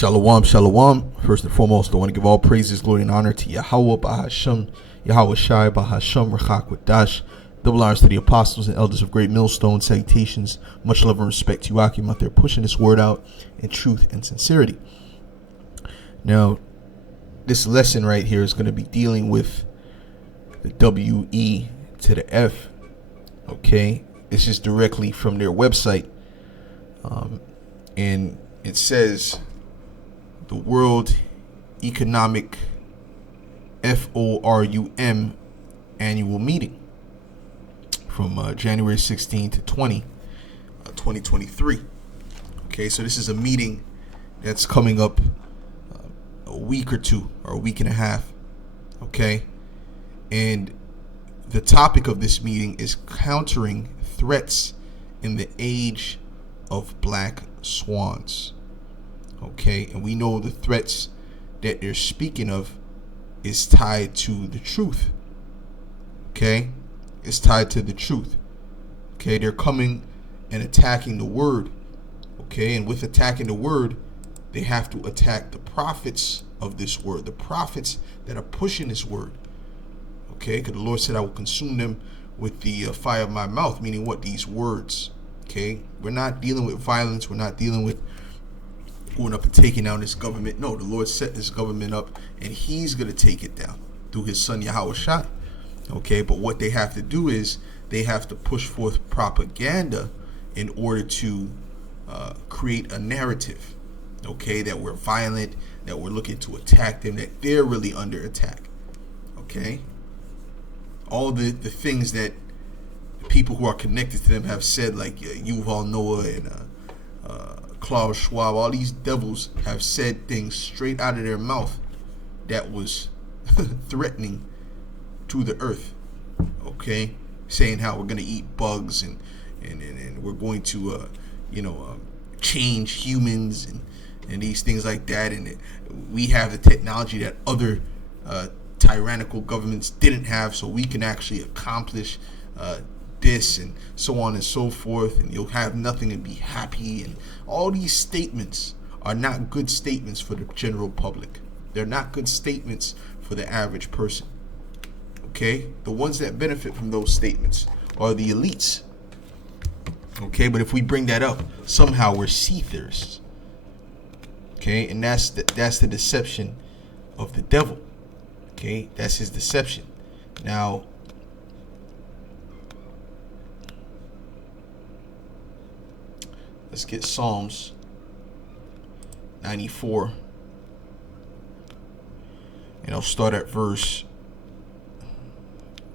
Shalom, shalom. First and foremost, I want to give all praises, glory, and honor to Yahweh, Bahasham, Yahweh Shai, Bahasham, Rachak, Wadash. Double honors to the apostles and elders of Great Millstone. Salutations, much love and respect to you, Akim, out there pushing this word out in truth and sincerity. Now, this lesson right here is going to be dealing with the W-E to the F. Okay, this is directly from their website. And it says the World Economic FORUM annual meeting from January 16 to 2023. Okay, so this is a meeting that's coming up a week or two or a week and a half. Okay, and the topic of this meeting is countering threats in the age of black swans. Okay, and we know the threats that they're speaking of is tied to the truth. Okay, it's tied to the truth. Okay, they're coming and attacking the word. Okay, and with attacking the word, they have to attack the prophets of this word, the prophets that are pushing this word. Okay, because the Lord said, I will consume them with the fire of my mouth, meaning what? These words. Okay, we're not dealing with violence. We're not dealing with going up and taking down this government. No, the Lord set this government up, and He's going to take it down through His Son Yahweh Shai. Okay, but what they have to do is they have to push forth propaganda in order to create a narrative. Okay, that we're violent, that we're looking to attack them, that they're really under attack. Okay, all the things that people who are connected to them have said, like Yuval Noah and Klaus Schwab, all these devils have said things straight out of their mouth that was threatening to the earth. Okay, saying how we're going to eat bugs and we're going to change humans and these things like that, and we have the technology that other tyrannical governments didn't have, so we can actually accomplish this and so on and so forth, and you'll have nothing and be happy. And all these statements are not good statements for the general public. They're not good statements for the average person. Okay, the ones that benefit from those statements are the elites. Okay, but if we bring that up, somehow we're seathers. Okay, and that's the deception of the devil. Okay, that's his deception. Now, let's get Psalms 94. And I'll start at verse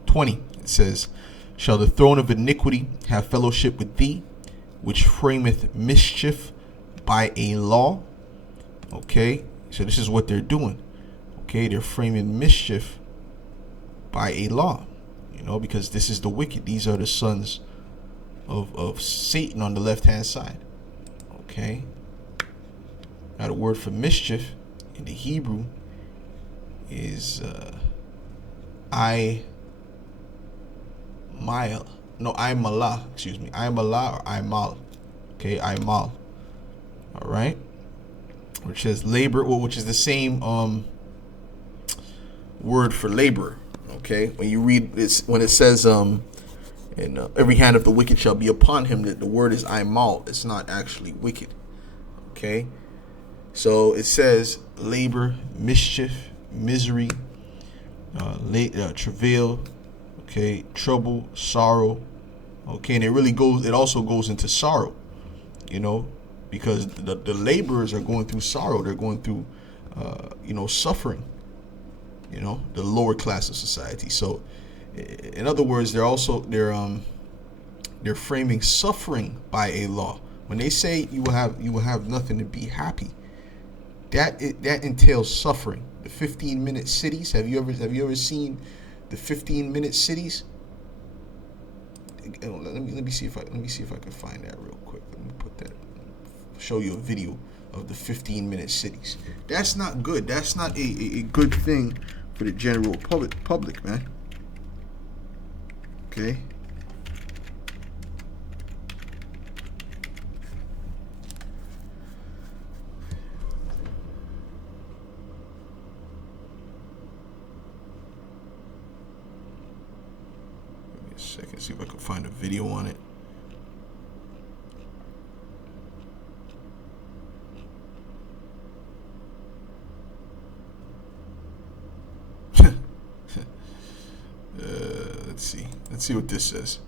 20. It says, shall the throne of iniquity have fellowship with thee, which frameth mischief by a law? Okay, so this is what they're doing. Okay, they're framing mischief by a law, because this is the wicked. These are the sons of Satan on the left-hand side. Okay, now the word for mischief in the Hebrew is Imalah, or Imal. Okay, Imal. All right, which is labor, which is the same word for labor. Okay, when you read this, when it says and every hand of the wicked shall be upon him, that the word is Imal. It's not actually wicked. Okay, so it says labor, mischief, misery, travail, okay, trouble, sorrow. Okay, and it also goes into sorrow, because the laborers are going through sorrow. They're going through suffering, the lower class of society. So in other words, they're framing suffering by a law. When they say you will have nothing to be happy, that entails suffering. The 15-minute cities. Have you ever seen the 15-minute cities? Let me see if I can find that real quick. Let me show you a video of the 15-minute cities. That's not good. That's not a good thing for the general public, man. Okay. second, see if I can find a video on it. Let's see what this says.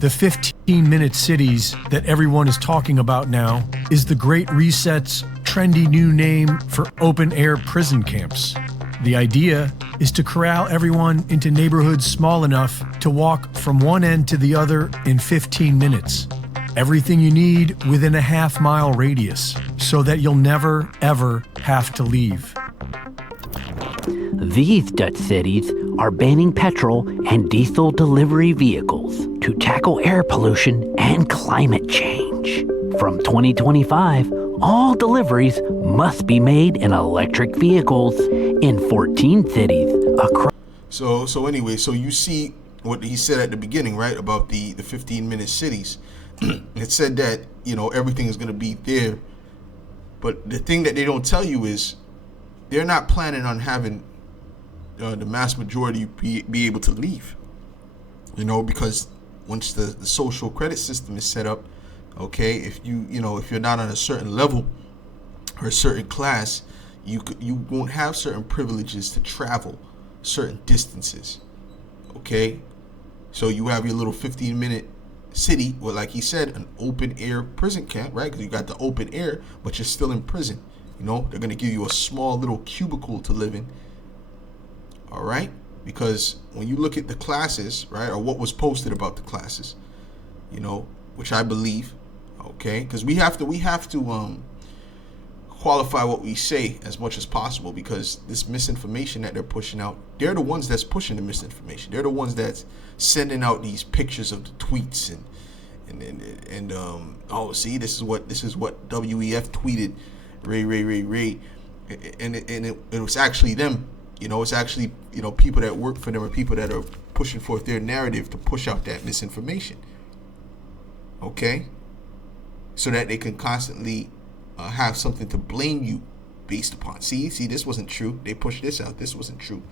The 15-minute cities that everyone is talking about now is the Great Reset's trendy new name for open-air prison camps. The idea is to corral everyone into neighborhoods small enough to walk from one end to the other in 15 minutes. Everything you need within a half-mile radius, so that you'll never, ever have to leave. These Dutch cities are banning petrol and diesel delivery vehicles to tackle air pollution and climate change. From 2025, all deliveries must be made in electric vehicles in 14 cities across. So anyway, so you see what he said at the beginning, right, about the 15-minute cities. It said that, everything is going to be there. But the thing that they don't tell you is they're not planning on having the mass majority be able to leave. Because once the social credit system is set up, okay, if you're not on a certain level or a certain class, you won't have certain privileges to travel certain distances. Okay, so you have your little 15-minute city, well, like he said, an open air prison camp, right? Because you got the open air, but you're still in prison. They're going to give you a small little cubicle to live in. All right, because when you look at the classes, right, or what was posted about the classes, which I believe, okay, because we have to qualify what we say as much as possible, because this misinformation that they're pushing out, they're the ones that's pushing the misinformation. They're the ones that's sending out these pictures of the tweets and oh, see, this is what WEF tweeted, Ray, and it was actually them. It's actually, people that work for them or people that are pushing forth their narrative to push out that misinformation. Okay? So that they can constantly have something to blame you based upon. See, this wasn't true. They pushed this out. This wasn't true.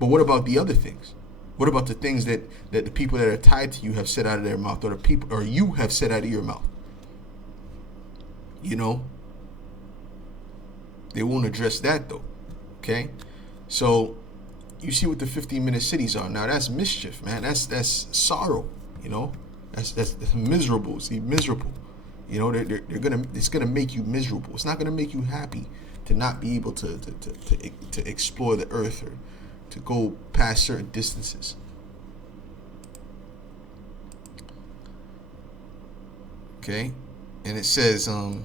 But what about the other things? What about the things that the people that are tied to you have said out of their mouth, or you have said out of your mouth? They won't address that though. Okay? So you see what the 15-minute cities are. Now that's mischief, man. That's sorrow, That's miserable. See, miserable. It's gonna make you miserable. It's not gonna make you happy to not be able to explore the earth or to go past certain distances. Okay? And it says, shall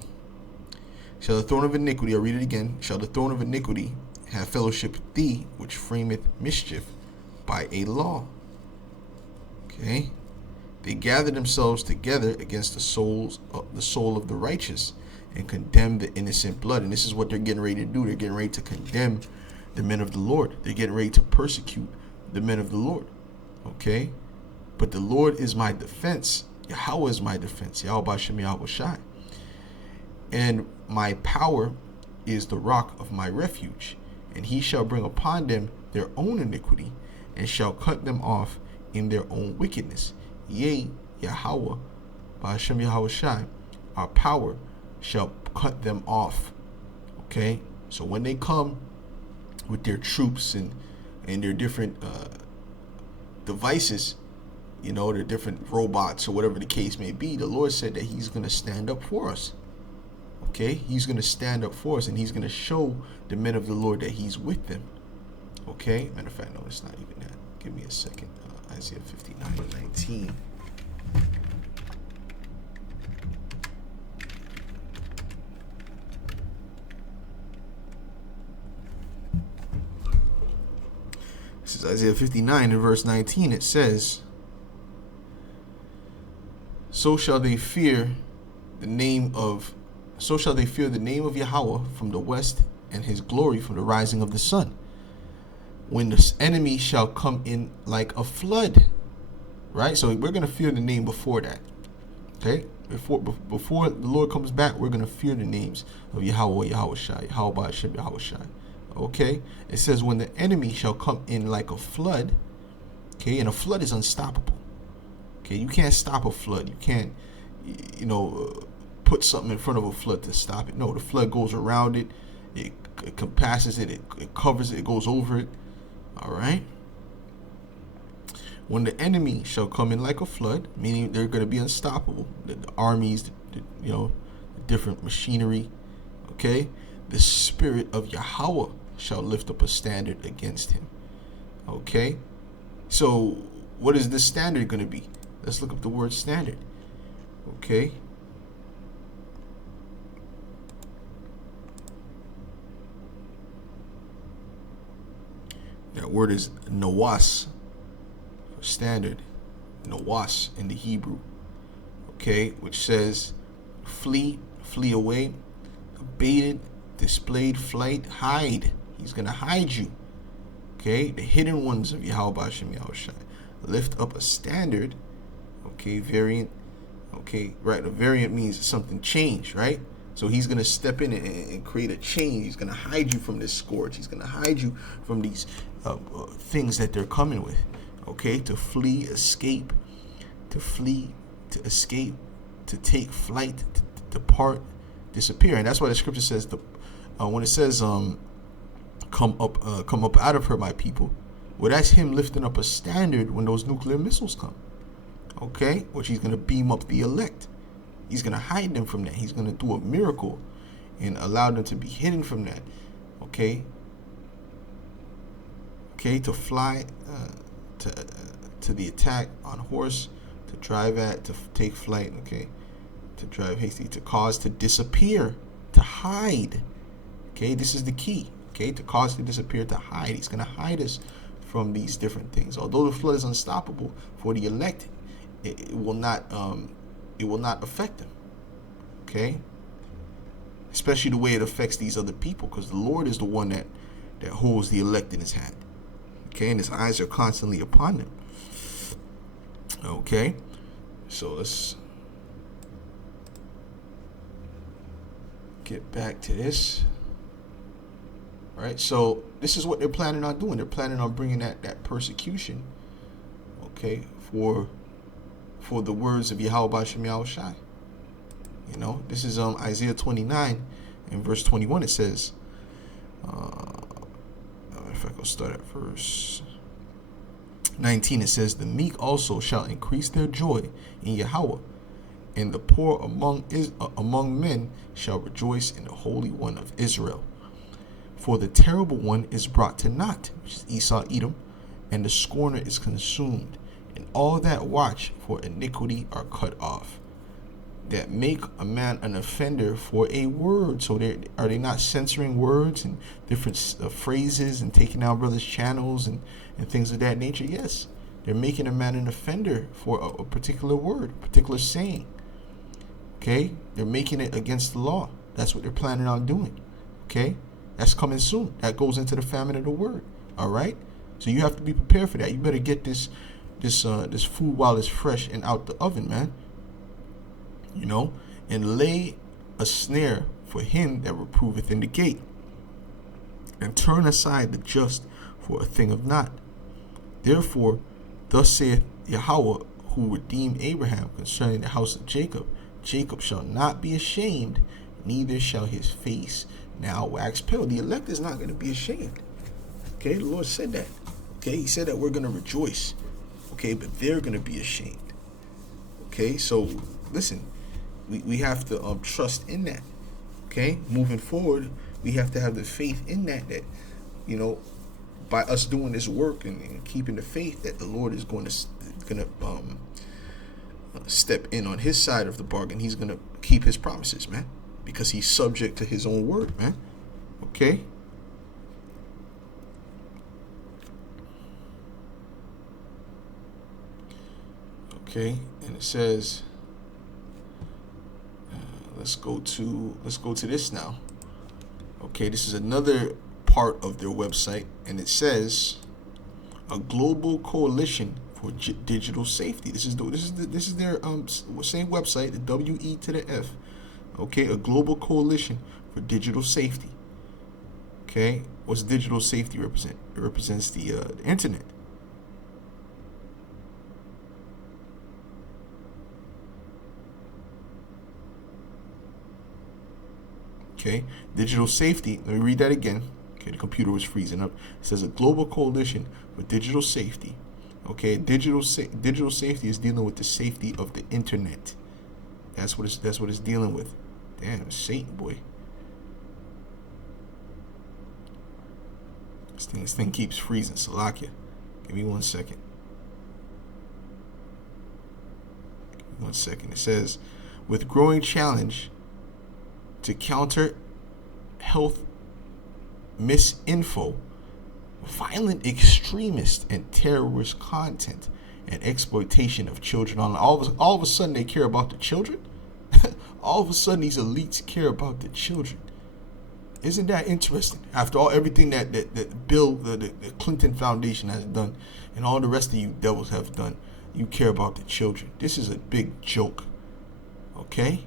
the throne of iniquity, I'll read it again, shall the throne of iniquity have fellowship with thee, which frameth mischief by a law. Okay, they gather themselves together against the soul of the righteous, and condemn the innocent blood. And this is what they're getting ready to do. They're getting ready to condemn the men of the Lord. They're getting ready to persecute the men of the Lord. Okay, but the Lord is my defense. Yahweh is my defense. Yahweh Bashem Yahweh Shai. And my power is the rock of my refuge. And he shall bring upon them their own iniquity, and shall cut them off in their own wickedness. Yea, Yahweh, by Hashem Yahweh Shai, our power shall cut them off. Okay? So when they come with their troops and their different devices, their different robots or whatever the case may be, the Lord said that he's going to stand up for us. Okay, he's going to stand up for us, and he's going to show the men of the Lord that he's with them. Okay, matter of fact, no, it's not even that. Give me a second. Isaiah 59:19. This is Isaiah 59 and verse 19. It says, So shall they fear the name of Yahweh from the west, and his glory from the rising of the sun. When the enemy shall come in like a flood. Right? So we're going to fear the name before that. Okay? Before the Lord comes back, we're going to fear the names of Yahweh, Yahweh Shai, Yahweh Hashem, Yahweh Shai. Okay? It says, when the enemy shall come in like a flood, Okay, and a flood is unstoppable. Okay, you can't stop a flood. You can't, put something in front of a flood to stop it. No, the flood goes around it. It compasses it. It covers it. It goes over it. All right. When the enemy shall come in like a flood, meaning they're going to be unstoppable. The armies, the different machinery. Okay, the spirit of Yahweh shall lift up a standard against him. Okay, so what is this standard going to be? Let's look up the word standard. Okay. That word is nawas for standard. Nawas in the Hebrew. Okay, which says flee away, abated, displayed, flight, hide. He's going to hide you. Okay, the hidden ones of Yahweh Hashem Yahushai. Lift up a standard. Okay, variant. Okay, right. A variant means something changed, right? So he's going to step in and create a change. He's going to hide you from this scourge. He's going to hide you from these things that they're coming with. Okay, to flee, escape, to flee, to escape, to take flight, to depart, disappear. And that's why the scripture says when it says come up out of her, my people. Well, that's him lifting up a standard when those nuclear missiles come. Okay, which he's going to beam up the elect. He's going to hide them from that. He's going to do a miracle and allow them to be hidden from that. Okay, to fly to the attack on horse, to drive at, to take flight. Okay, to drive hasty, to cause to disappear, to hide. Okay, this is the key. Okay, to cause to disappear, to hide. He's going to hide us from these different things. Although the flood is unstoppable for the elect, it will not affect them. Okay, especially the way it affects these other people, because the Lord is the one that holds the elect in his hand. Okay, and his eyes are constantly upon them. Okay, so let's get back to this. All right, so this is what they're planning on doing. They're planning on bringing that persecution, okay, for the words of Yahweh Hashem Yahushai. This is Isaiah 29 and verse 21. It says, if I go start at verse 19, it says, the meek also shall increase their joy in Yahweh, and the poor among men shall rejoice in the Holy One of Israel. For the terrible one is brought to naught, which is Esau, Edom, and the scorner is consumed, and all that watch for iniquity are cut off, that make a man an offender for a word. So are they not censoring words and different phrases and taking down brothers' channels and things of that nature? Yes, they're making a man an offender for a particular word, a particular saying. Okay, they're making it against the law. That's what they're planning on doing. Okay, that's coming soon. That goes into the famine of the word. All right, so you have to be prepared for that. You better get this food while it's fresh and out the oven, man. And lay a snare for him that reproveth in the gate, and turn aside the just for a thing of naught. Therefore, thus saith Yahweh, who redeemed Abraham concerning the house of Jacob, Jacob shall not be ashamed, neither shall his face now wax pale. The elect is not going to be ashamed. Okay, the Lord said that. Okay, he said that we're going to rejoice. Okay, but they're going to be ashamed. Okay, so listen, we have to trust in that. Okay, moving forward, we have to have the faith in that by us doing this work and keeping the faith, that the Lord is going to step in on his side of the bargain. He's going to keep his promises, man, because he's subject to his own word, man. Okay. Okay, and it says, let's go to this now. Okay, this is another part of their website, and it says a global coalition for digital safety. This is their same website, the WE to the F. Okay, a global coalition for digital safety. Okay, what's digital safety represent? It represents the internet. Okay, digital safety. Let me read that again. Okay, the computer was freezing up. It says a global coalition for digital safety. Okay, digital safety is dealing with the safety of the internet. That's what it's dealing with. Damn, Satan, boy. This thing keeps freezing. Salakia. Give me 1 second. Give me 1 second. It says, with growing challenge to counter health misinfo, violent extremist and terrorist content, and exploitation of children online. All of a sudden they care about the children. All of a sudden these elites care about the children. Isn't that interesting? After everything that Bill, the Clinton Foundation has done, and all the rest of you devils have done, you care about the children. This is a big joke. Okay?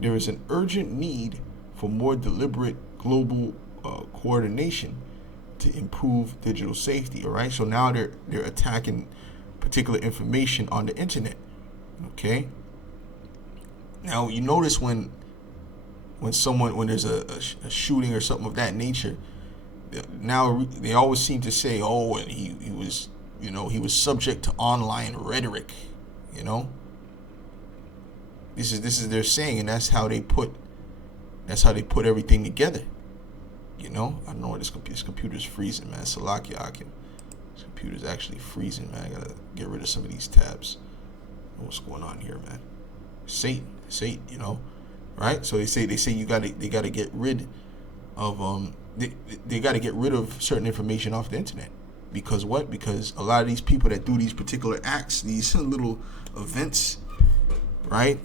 There is an urgent need for more deliberate global coordination to improve digital safety. All right? So now they're attacking particular information on the internet. Okay? Now you notice when there's a shooting or something of that nature, now they always seem to say, oh, and he was subject to online rhetoric. This is their saying, and that's how they put everything together. I don't know why this computer's freezing, man. Salakia Akim. This computer's actually freezing, man. I gotta get rid of some of these tabs. What's going on here, man? Satan, right? So they say they gotta get rid of they gotta get rid of certain information off the internet. Because what? Because a lot of these people that do these particular acts, these little events, right?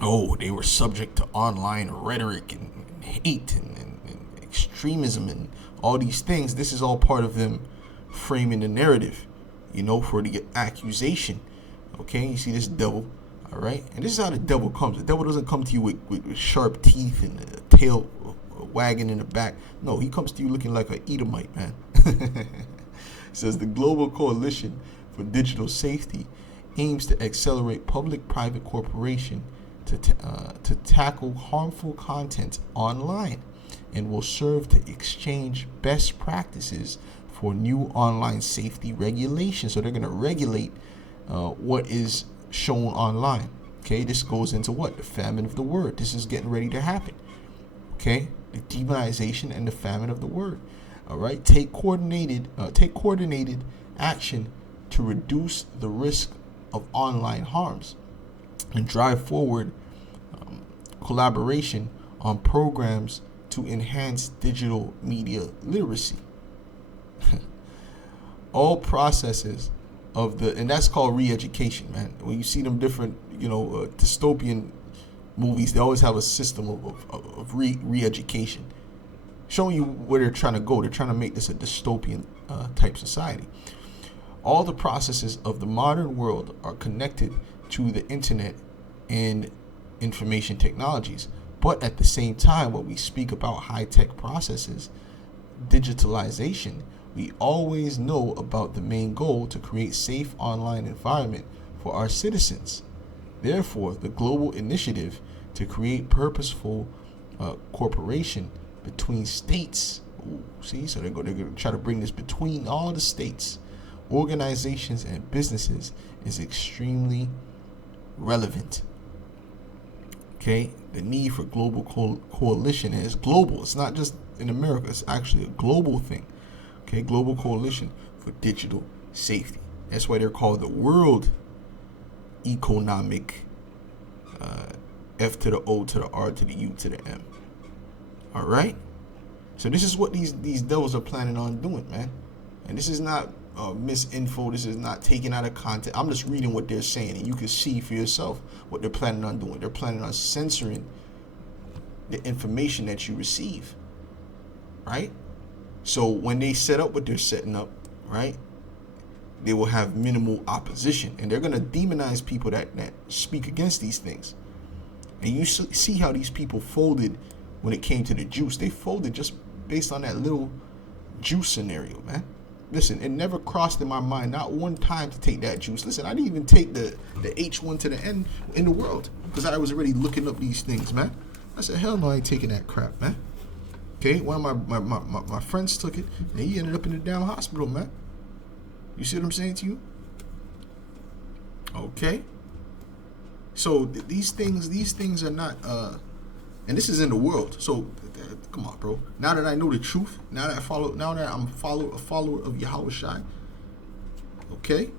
Oh, they were subject to online rhetoric and hate and extremism and all these things. This is all part of them framing the narrative, for the accusation. Okay, you see this devil, all right? And this is how the devil comes. The devil doesn't come to you with sharp teeth and a tail wagging in the back. No, he comes to you looking like an Edomite, man. It says the Global Coalition for Digital Safety aims to accelerate public-private cooperation to tackle harmful content online, and will serve to exchange best practices for new online safety regulations. So they're going to regulate what is shown online. Okay, this goes into what? The famine of the word. This is getting ready to happen. Okay, the demonization and the famine of the word. All right, take coordinated action to reduce the risk of online harms, and drive forward collaboration on programs to enhance digital media literacy. All processes of and that's called re-education, man. When you see them different, dystopian movies, they always have a system of re-education, showing you where they're trying to go. They're trying to make this a dystopian type society. All the processes of the modern world are connected to the internet and information technologies. But at the same time, when we speak about high-tech processes, digitalization, we always know about the main goal to create safe online environment for our citizens. Therefore, the global initiative to create purposeful cooperation between states. So they're going to try to bring this between all the states, organizations, and businesses is extremely relevant. Okay, the need for global coalition is global. It's not just in America. It's actually a global thing. Okay, global coalition for digital safety. That's why they're called the World Economic, F to the O to the R to the U to the M. All right. So this is what these devils are planning on doing, man. And this is not misinfo. This is not taken out of context. I'm just reading what they're saying, and you can see for yourself what they're planning on doing. They're planning on censoring the information that you receive, right? So when they set up what they're setting up, right, they will have minimal opposition, and they're going to demonize people that speak against these things. And you see how these people folded when it came to the juice. They folded just based on that little juice scenario, man. Listen, it never crossed in my mind, not one time, to take that juice. Listen, I didn't even take the H1 to the N in the world, because I was already looking up these things, man. I said, hell no, I ain't taking that crap, man. Okay, one of my friends took it, and he ended up in the damn hospital, man. You see what I'm saying to you? Okay. So these things are not, and this is in the world. So come on, bro. Now that I know the truth, now that I'm a follower of Yahweh Shai. Okay.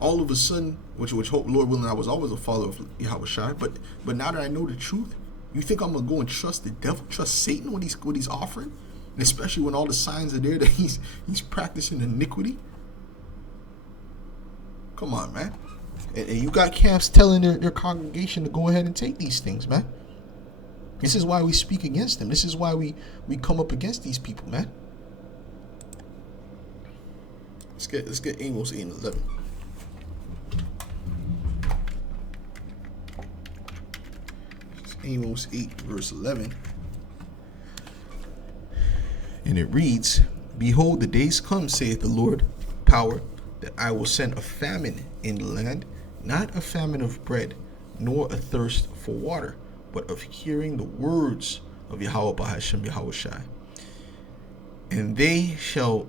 All of a sudden, which hope, Lord willing, I was always a follower of Yahweh Shai, but now that I know the truth, you think I'm gonna go and trust the devil, trust Satan what he's offering, and especially when all the signs are there that he's practicing iniquity? Come on, man. And you got camps telling their congregation to go ahead and take these things, man. This is why we speak against them. This is why we come up against these people, man. Let's get Amos 8 and 11. Amos 8 verse 11. And it reads, Behold, the days come, saith the Lord power, that I will send a famine in the land, not a famine of bread, nor a thirst for water, but of hearing the words of Yahweh Bahashem Yahweh Shai. And they shall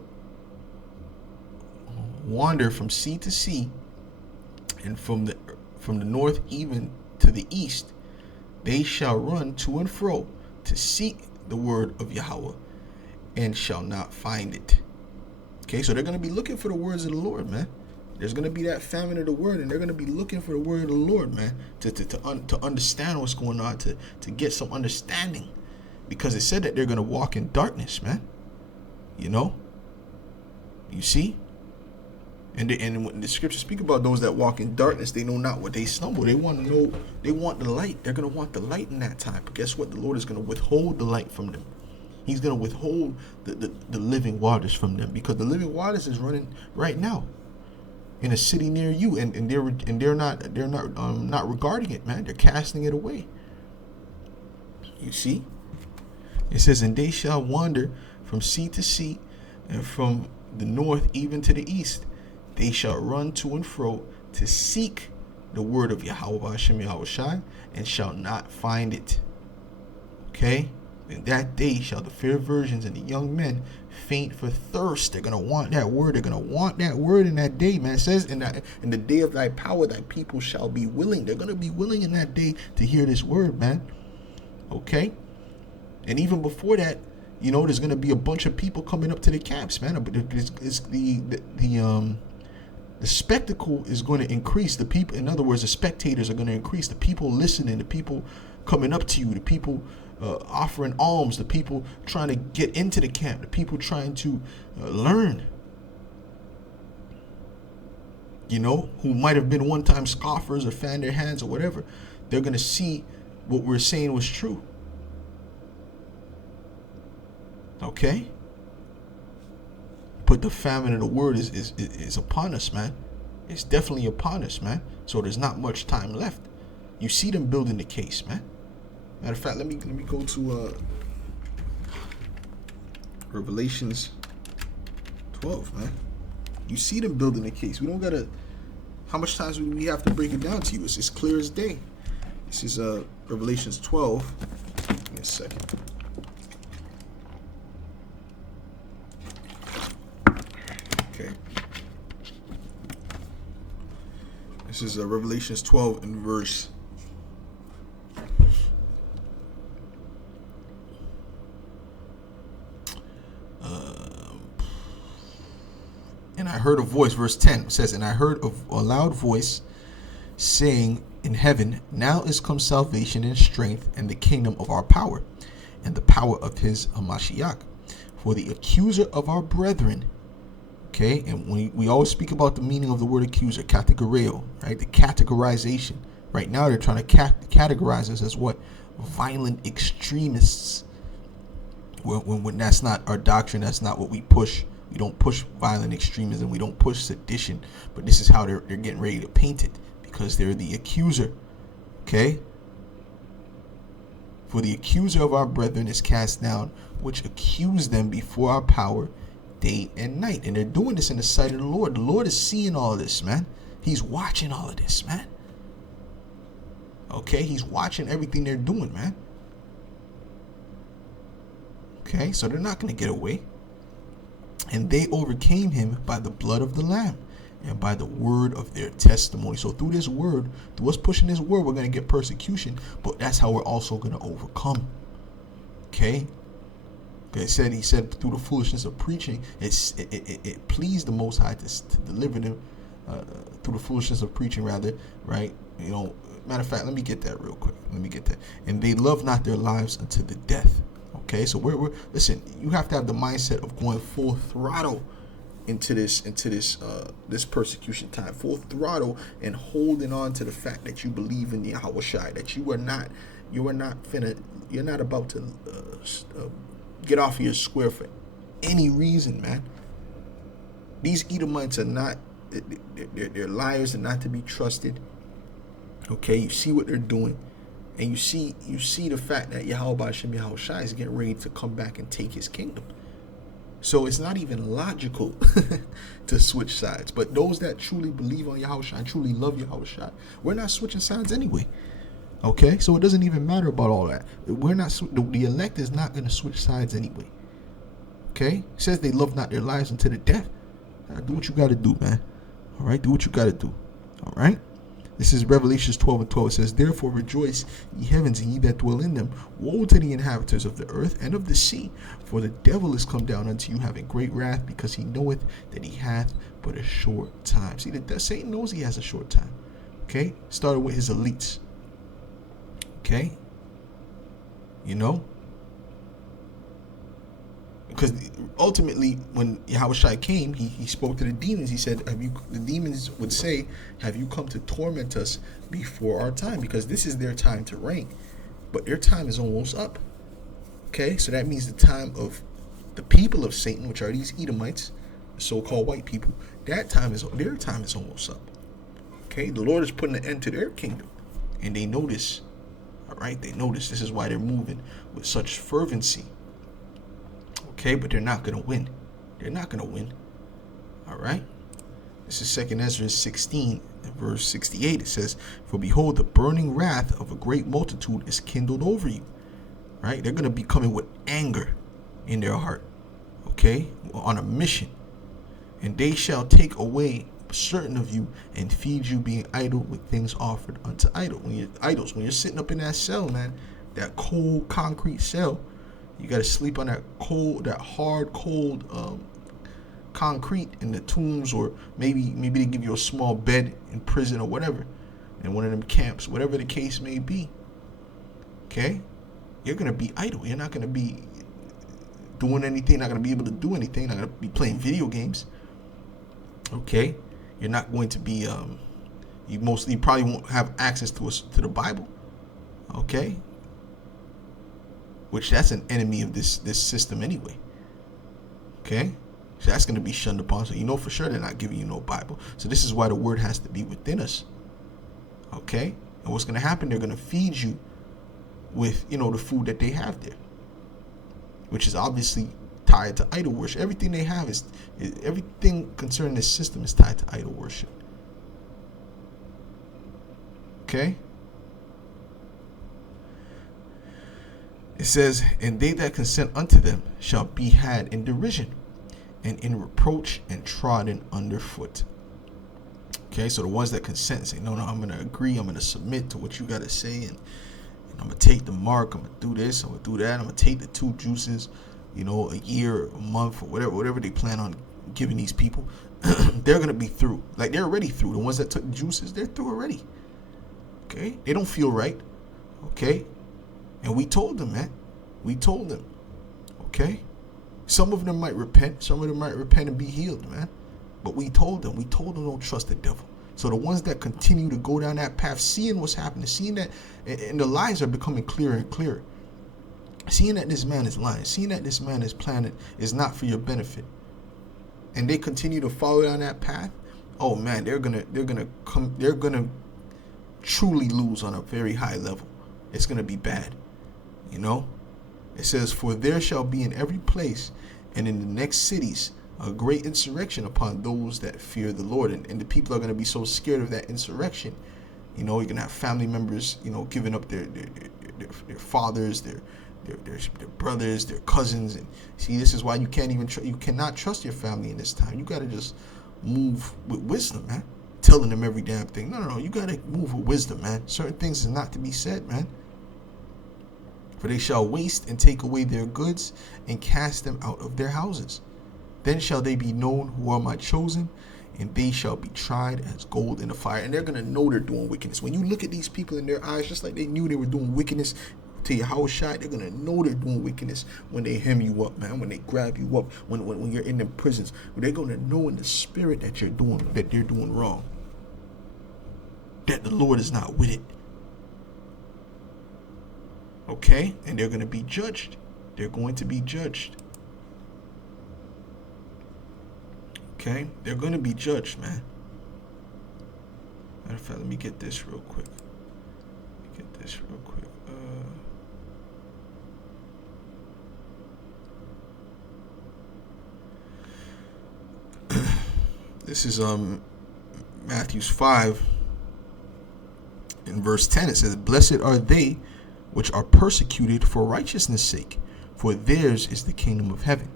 wander from sea to sea, and from the north even to the east. They shall run to and fro to seek the word of Yahweh, and shall not find it. Okay, so they're going to be looking for the words of the Lord, man. There's going to be that famine of the word, and they're going to be looking for the word of the Lord, man, to understand what's going on, to get some understanding, because it said that they're going to walk in darkness, man. You know, you see, and when the scriptures speak about those that walk in darkness, they know not what they stumble. They want to know. They want the light. They're going to want the light in that time. But guess what? The Lord is going to withhold the light from them. He's going to withhold the living waters from them, because the living waters is running right now in a city near you, and they're not regarding it, man. They're casting it away. You see, it says, and they shall wander from sea to sea, and from the north even to the east. They shall run to and fro to seek the word of Yahweh Hashem Yahweh Shai, and shall not find it. Okay? In that day shall the fair virgins and the young men faint for thirst. They're going to want that word. They're going to want that word in that day, man. It says, in the day of thy power, thy people shall be willing. They're going to be willing in that day to hear this word, man. Okay? And even before that, you know, there's going to be a bunch of people coming up to the camps, man. The spectacle is going to increase. The people, in other words, the spectators are going to increase. The people listening, the people coming up to you, the people offering alms, the people trying to get into the camp, the people trying to learn. You know, who might have been one-time scoffers or fan their hands or whatever. They're going to see what we're saying was true. Okay? But the famine of the word is upon us, man. It's definitely upon us, man. So there's not much time left. You see them building the case, man. Matter of fact, let me go to Revelations 12, man. You see them building the case. We don't gotta. How much times do we have to break it down to you? It's as clear as day. This is Revelations 12. Give me a second. This is Revelations 12 and verse and I heard a voice, verse 10 says, and I heard a loud voice saying in heaven, now is come salvation and strength and the kingdom of our power and the power of his Hamashiach. For the accuser of our brethren. Okay, and we always speak about the meaning of the word accuser, categoreo, right? The categorization. Right now they're trying to categorize us as what? Violent extremists. When that's not our doctrine, that's not what we push. We don't push violent extremism. We don't push sedition. But this is how they're getting ready to paint it, because they're the accuser. Okay? For the accuser of our brethren is cast down, which accuse them before our power day and night. And they're doing this in the sight of the Lord. The Lord is seeing all of this, man. He's watching all of this, man. Okay, he's watching everything they're doing, man. Okay, so they're not going to get away. And they overcame him by the blood of the Lamb and by the word of their testimony. So through this word, through us pushing this word, we're going to get persecution, but that's how we're also going to overcome. Okay? He said through the foolishness of preaching, it pleased the Most High to deliver them through the foolishness of preaching, rather, right? Matter of fact, let me get that real quick. And they love not their lives unto the death. Okay, so we're listen. You have to have the mindset of going full throttle into this persecution time, full throttle, and holding on to the fact that you believe in Yahweh Shai, that you're not about to get off of your square for any reason, man. These Edomites are not, they're liars and not to be trusted. Okay, you see what they're doing, and you see the fact that Yahweh Hashem Yahweh Shai is getting ready to come back and take his kingdom. So it's not even logical to switch sides. But those that truly believe on Yahweh Shai, truly love Yahweh Shai, we're not switching sides anyway. Okay, so it doesn't even matter about all that. We're not. The elect is not going to switch sides anyway. Okay, it says they love not their lives unto the death. Do what you got to do, man. All right, do what you got to do. All right. This is Revelations 12:12. It says, "Therefore rejoice, ye heavens, and ye that dwell in them. Woe to the inhabitants of the earth and of the sea, for the devil is come down unto you, having great wrath, because he knoweth that he hath but a short time." See, that Satan knows he has a short time. Okay, started with his elites. Okay, because ultimately, when Yahweh Shai came, he spoke to the demons. He said, the demons would say, "Have you come to torment us before our time?" Because this is their time to reign, but their time is almost up. Okay, so that means the time of the people of Satan, which are these Edomites, the so-called white people, their time is almost up. Okay, the Lord is putting an end to their kingdom, and they notice. All right, they notice. This is why they're moving with such fervency. Okay, but they're not going to win. They're not going to win. All right. This is 2 Ezra 16, verse 68. It says, "For behold, the burning wrath of a great multitude is kindled over you." Right? They're going to be coming with anger in their heart. Okay, on a mission. "And they shall take away certain of you and feed you, being idle with things offered unto idols." When you're sitting up in that cell, man, that cold concrete cell, you got to sleep on that hard, cold concrete in the tombs, or maybe they give you a small bed in prison or whatever, in one of them camps, whatever the case may be. Okay, you're gonna be idle. You're not gonna be doing anything. Not gonna be able to do anything. Not gonna be playing video games. Okay, you're not going to be. You probably won't have access to the Bible. Okay. Which that's an enemy of this system anyway. Okay, so that's going to be shunned upon. So for sure they're not giving you no Bible. So this is why the word has to be within us. Okay, and what's going to happen? They're going to feed you with the food that they have there, which is obviously tied to idol worship. Everything they have is everything concerning this system is tied to idol worship. Okay. It says, "And they that consent unto them shall be had in derision, and in reproach, and trodden underfoot." Okay, so the ones that consent say, no, I'm going to agree, I'm going to submit to what you got to say, and I'm going to take the mark, I'm going to do this, I'm going to do that, I'm going to take the 2 juices, a year, a month, or whatever they plan on giving these people. They're going to be through. Like, they're already through. The ones that took the juices, they're through already. Okay, they don't feel right. Okay. And we told them, man. We told them. Okay? Some of them might repent. Some of them might repent and be healed, man. But we told them. We told them don't trust the devil. So the ones that continue to go down that path, seeing what's happening, seeing that, and the lies are becoming clearer and clearer. Seeing that this man is lying, seeing that this man is planning is not for your benefit, and they continue to follow down that path. Oh man, they're gonna truly lose on a very high level. It's gonna be bad. It says, "For there shall be in every place and in the next cities a great insurrection upon those that fear the Lord." And the people are going to be so scared of that insurrection You know, you're gonna have family members, you know, giving up their fathers, their brothers, their cousins. And see, this is why you cannot trust your family in this time. You gotta just move with wisdom, man. Telling them every damn thing. No, you gotta move with wisdom, man. Certain things is not to be said, man. For they shall waste and take away their goods and cast them out of their houses. Then shall they be known who are my chosen, and they shall be tried as gold in the fire. And they're going to know they're doing wickedness. When you look at these people in their eyes, just like they knew they were doing wickedness to your house shot, they're going to know they're doing wickedness when they hem you up, man, when they grab you up, when you're in them prisons. They're going to know in the spirit that they're doing wrong, that the Lord is not with it. Okay? And they're going to be judged. They're going to be judged. Okay? They're going to be judged, man. Matter of fact, let me get this real quick. This is Matthew 5 in verse 10. It says, "Blessed are they which are persecuted for righteousness' sake, for theirs is the kingdom of heaven.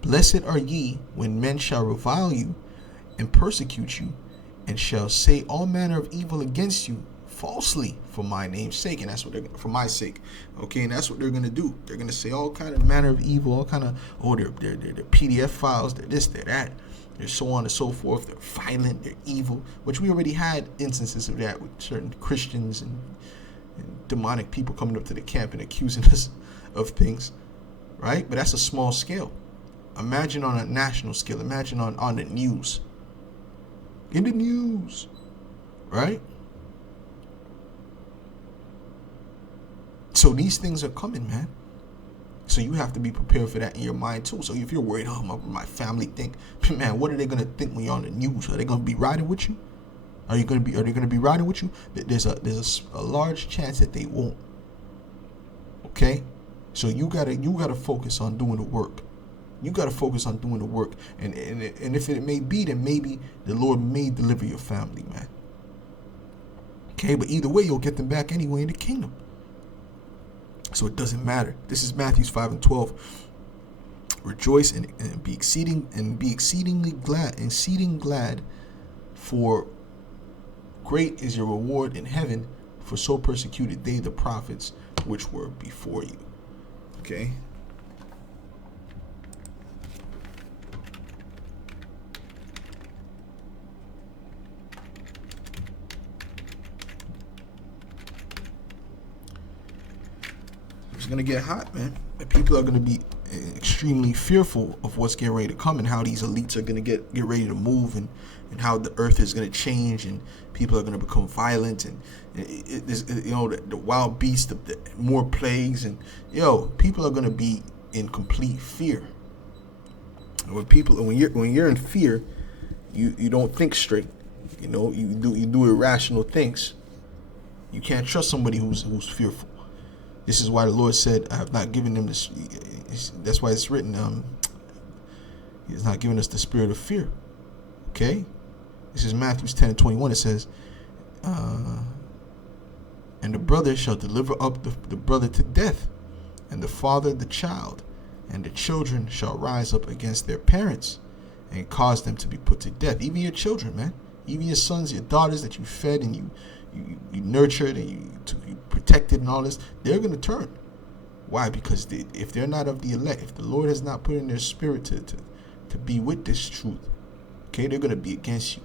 Blessed are ye when men shall revile you and persecute you, and shall say all manner of evil against you falsely for my name's sake." And that's what they're for my sake. Okay, and that's what they're gonna do. They're gonna say all kind of manner of evil, all kind of they're PDF files, they're this, they're that, they're so on and so forth. They're violent, they're evil, which we already had instances of that with certain Christians and demonic people coming up to the camp and accusing us of things, right? But that's a small scale. Imagine on a national scale. Imagine on the news. In the news, right? So these things are coming, man. So you have to be prepared for that in your mind too. So if you're worried, oh, my family think, man, what are they gonna think when you're on the news? Are they gonna be riding with you? Are they gonna be riding with you? There's a large chance that they won't. Okay, so you gotta focus on doing the work. You gotta focus on doing the work, and if it may be, then maybe the Lord may deliver your family, man. Okay, but either way, you'll get them back anyway in the kingdom. So it doesn't matter. This is Matthew 5 and 12. Rejoice and be exceedingly glad, for great is your reward in heaven, for so persecuted they the prophets which were before you. Okay. It's gonna get hot, man. People are gonna be extremely fearful of what's getting ready to come, and how these elites are gonna get ready to move, and how the earth is gonna change, and people are gonna become violent, and the wild beast, the more plagues, and people are gonna be in complete fear. And when you're in fear, you don't think straight. You do irrational things. You can't trust somebody who's fearful. This is why the Lord said, I have not given them this. That's why it's written, He has not given us the spirit of fear. Okay? This is Matthew 10:21. It says, and the brother shall deliver up the brother to death, and the father the child, and the children shall rise up against their parents and cause them to be put to death. Even your children, man. Even your sons, your daughters that you fed and you nurtured and you protected and all this, they're going to turn. Why? Because if they're not of the elect, if the Lord has not put in their spirit to be with this truth, okay, they're going to be against you.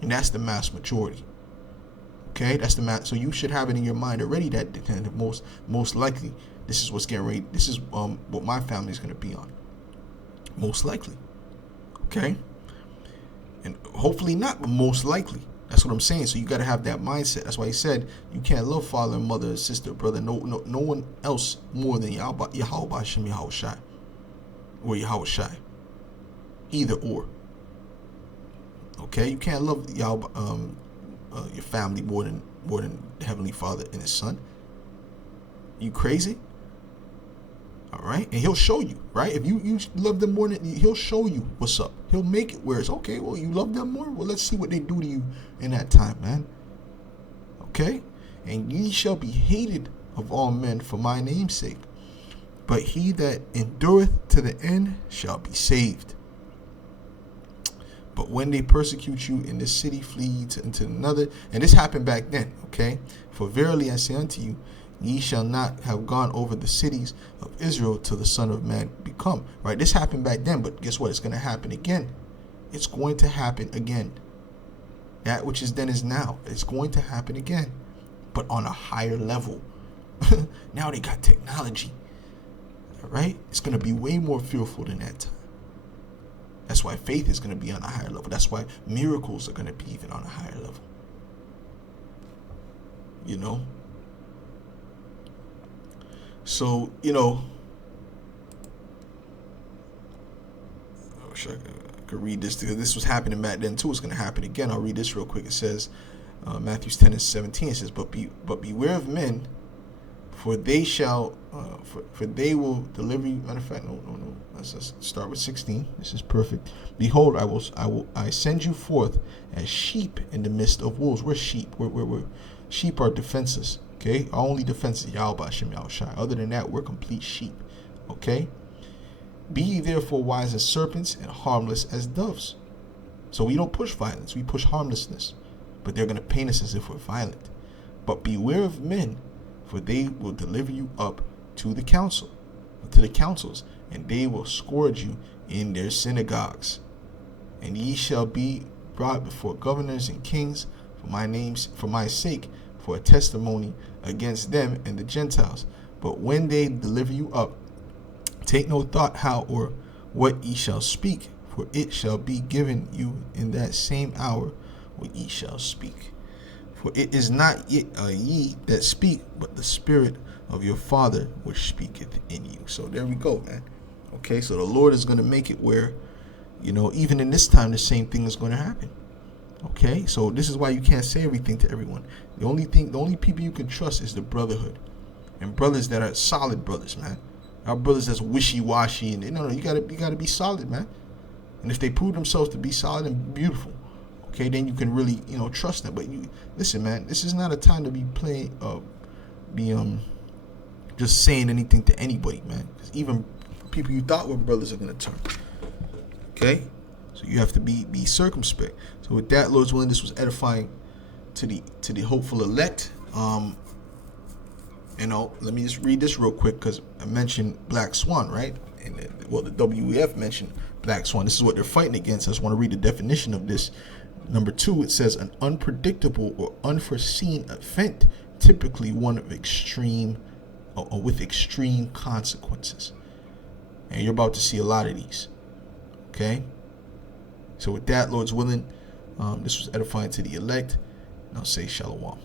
And that's the mass majority. Okay, that's the mass. So you should have it in your mind already that most likely this is what's getting ready. This is what my family is going to be on. Most likely. Okay. And hopefully not, but most likely. That's what I'm saying. So you got to have that mindset. That's why he said you can't love father and mother, sister, brother, no one else more than Yahweh Hashem Yahushai or Yahushai. Either or. Okay, you can't love Yahweh, your family more than the Heavenly Father and His Son. You crazy? All right, and He'll show you, right? If you love them more than, He'll show you what's up. He'll make it where it's okay. Well, you love them more. Well, let's see what they do to you in that time, man. Okay? And ye shall be hated of all men for my name's sake. But he that endureth to the end shall be saved. But when they persecute you in this city, flee ye into another. And this happened back then, okay? For verily I say unto you, ye shall not have gone over the cities of Israel till the Son of Man be come. Right? This happened back then, but guess what? It's going to happen again. It's going to happen again. That which is then is now. It's going to happen again, but on a higher level. Now they got technology. All right? It's going to be way more fearful than that time. That's why faith is going to be on a higher level. That's why miracles are going to be even on a higher level. You know? So, you know, I wish I could read this, because this was happening back then too. It's going to happen again. I'll read this real quick. It says, Matthew 10:17, it says, but beware of men, for they shall, for they will deliver you. Matter of fact, no. Let's start with 16. This is perfect. Behold, I send you forth as sheep in the midst of wolves. We're sheep. We're sheep are defenseless. Okay, our only defense is Yahweh Hashem Yahushai. Other than that, we're complete sheep. Okay, be ye therefore wise as serpents and harmless as doves. So we don't push violence; we push harmlessness. But they're going to paint us as if we're violent. But beware of men, for they will deliver you up to the councils, and they will scourge you in their synagogues. And ye shall be brought before governors and kings for my sake, for a testimony against them and the Gentiles. But when they deliver you up, take no thought how or what ye shall speak, for it shall be given you in that same hour what ye shall speak. For it is not ye that speak, but the Spirit of your Father which speaketh in you. So there we go, man. Okay, so the Lord is going to make it where, you know, even in this time, the same thing is going to happen. Okay, so this is why you can't say everything to everyone. The only people you can trust is the brotherhood, and brothers that are solid brothers, man. Our brothers that's wishy-washy, and no, you gotta be solid, man. And if they prove themselves to be solid and beautiful, okay, then you can really, you know, trust them. But you listen, man, this is not a time to be just saying anything to anybody, man. 'Cause even people you thought were brothers are gonna turn. Okay, so you have to be circumspect. So with that, Lord's willing, this was edifying to the hopeful elect. You know, let me just read this real quick, because I mentioned Black Swan, right? And the WEF mentioned Black Swan. This is what they're fighting against. I just want to read the definition of this. Number 2, it says an unpredictable or unforeseen event, typically one of extreme or with extreme consequences. And you're about to see a lot of these. Okay? So with that, Lord's willing, this was edifying to the elect. And I'll say shalom.